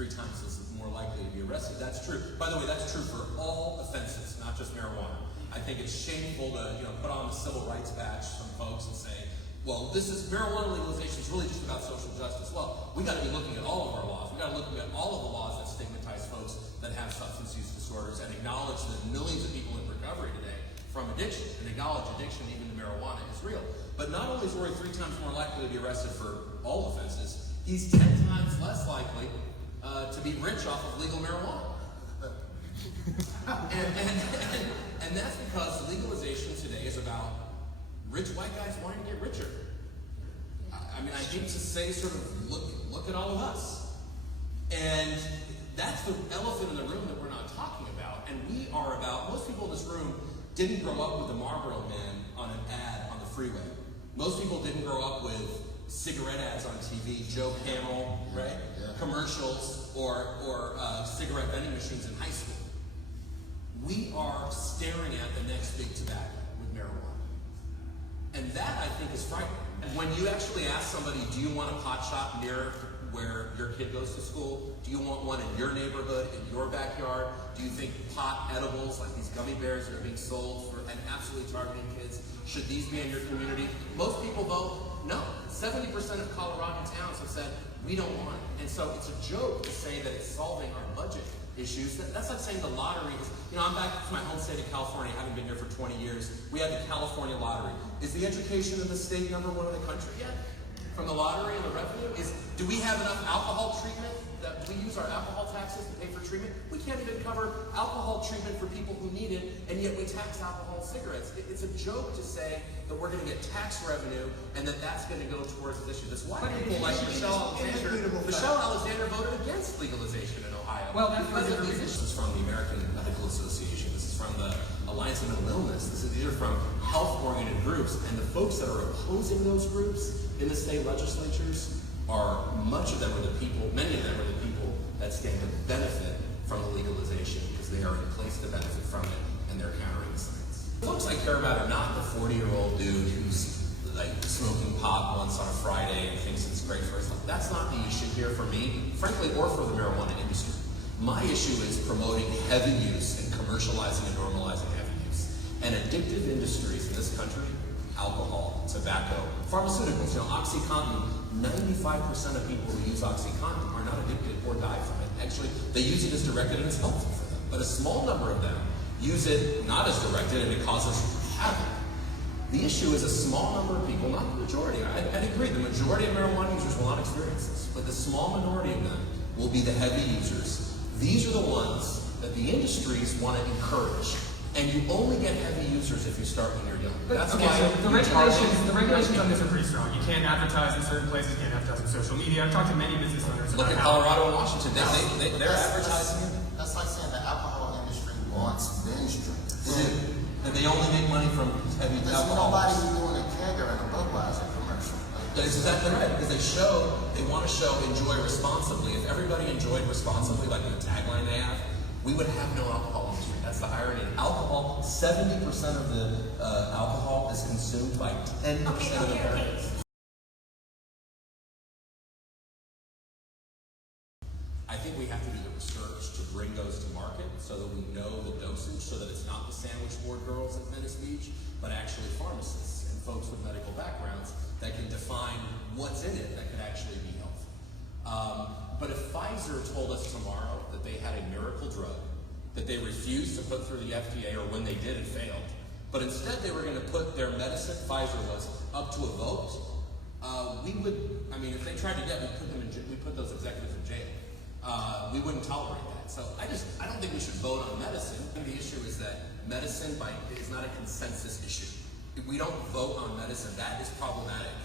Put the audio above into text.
3 times as more likely to be arrested. That's true. By the way, that's true for all offenses, not just marijuana. I think it's shameful to put on the civil rights badge some folks and say, well, marijuana legalization is really just about social justice. Well, we got to be looking at all of our laws. We got to look at all of the laws that stigmatize folks that have substance use disorders and acknowledge that millions of people in recovery today from addiction, and acknowledge addiction even to marijuana is real. But not only is Rory 3 times more likely to be arrested for all offenses, he's 10 times less likely to be rich off of legal marijuana. and that's because legalization today is about rich white guys wanting to get richer. I mean, I hate to say sort of look at all of us. And that's the elephant in the room that we're not talking about. And we are about, most people in this room didn't grow up with the Marlboro Man on an ad on the freeway. Most people didn't grow up with cigarette ads on TV, Joe Camel, right? Yeah. Commercials or cigarette vending machines in high school. We are staring at the next big tobacco with marijuana. And that, I think, is frightening. When you actually ask somebody, do you want a pot shop near where your kid goes to school? Do you want one in your neighborhood, in your backyard? Do you think pot edibles, like these gummy bears that are being sold and absolutely targeting kids, should these be in your community? Most people vote no. 70% of Colorado towns have said, we don't want it. And so it's a joke to say that it's solving our budget issues. That's like saying the lottery is, I'm back to my home state of California, having been here for 20 years. We had the California lottery. Is the education in the state #1 in the country yet? From the lottery and the revenue? Do we have enough alcohol treatment that we use our alcohol taxes to pay for treatment? We can't even cover alcohol treatment for people who need it, and yet we tax alcohol and cigarettes. It's a joke to say that we're going to get tax revenue and that that's going to go towards this issue. That's why people like Michelle Alexander voted against legalization in Ohio. Well, that's this is from the American Medical Association. This is from the Alliance of Mental Illness. These are from health-oriented groups, and the folks that are opposing those groups in the state legislatures are, many of them are the people that stand to benefit from the legalization because they are in place to benefit from it, and they're countering the science. The folks I care about are not the 40-year-old dude who's like smoking pot once on a Friday and thinks it's great for his life. That's not the issue here for me, frankly, or for the marijuana industry. My issue is promoting heavy use and commercializing and normalizing heavy use. And addictive industries in this country, alcohol, tobacco, pharmaceuticals, OxyContin, 95% of people who use OxyContin are not addicted or die from it. Actually, they use it as directed and it's helpful for them. But a small number of them use it not as directed and it causes havoc. The issue is a small number of people, not the majority. I'd agree, the majority of marijuana users will not experience this, but the small minority of them will be the heavy users. These are the ones that the industries want to encourage. And you only get heavy users if you start when you're young. That's okay, so the regulations on this are pretty strong. You can't advertise in certain places, you can't advertise on social media. I've talked to many business owners. Look at Colorado and Washington. They're advertising. That's like saying the alcohol industry wants binge drinkers. They do. And they only make money from heavy There's alcohol. nobody doing a kegger in a Budweiser commercial. That's exactly right, because they want to show enjoy responsibly. If everybody enjoyed responsibly, like the tagline they have, we would have no alcohol industry. That's the irony. Alcohol, 70% of the alcohol is consumed by 10% of Americans. I think we have to do the research to bring those to market so that we know the dosage, so that it's not the sandwich board girls at Venice Beach, but actually pharmacists and folks with medical backgrounds that can define what's in it that could actually be helpful. But if Pfizer told us tomorrow that they had a miracle drug that they refused to put through the FDA, or when they did, it failed, but instead they were going to put their medicine, Pfizer was, up to a vote, we would, if they tried to get, we put those executives in jail. We wouldn't tolerate that. So I don't think we should vote on medicine. The issue is that medicine is not a consensus issue. If we don't vote on medicine, that is problematic.